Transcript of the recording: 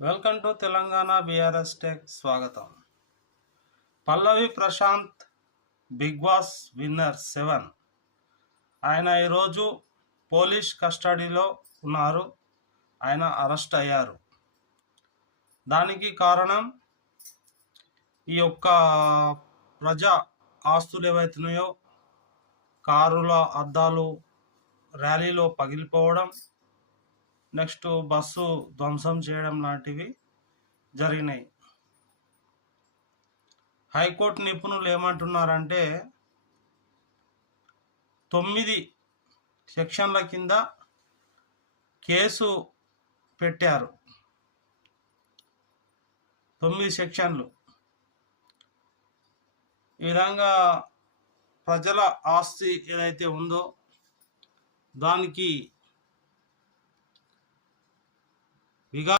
Welcome to Telangana BRS tech స్వాగతం. పల్లవి Prashanth big boss winner 7 ఆయన ఈరోజు పోలీస్ కస్టడీలో ఉన్నారు. ఆయన అరెస్ట్ అయ్యారు. దానికి కారణం ఈ యొక్క ప్రజా ఆస్తులు ఏవైతున్నాయో కారుల అద్దాలు ర్యాలీలో పగిలిపోవడం, నెక్స్ట్ బస్సు ధ్వంసం చేయడం లాంటివి జరిగినాయి. హైకోర్టు నిపుణులు ఏమంటున్నారంటే 9 సెక్షన్ల కింద కేసు పెట్టారు. 9 సెక్షన్లు. ఈ విధంగా ప్రజల ఆస్తి ఏదైతే ఉందో దానికి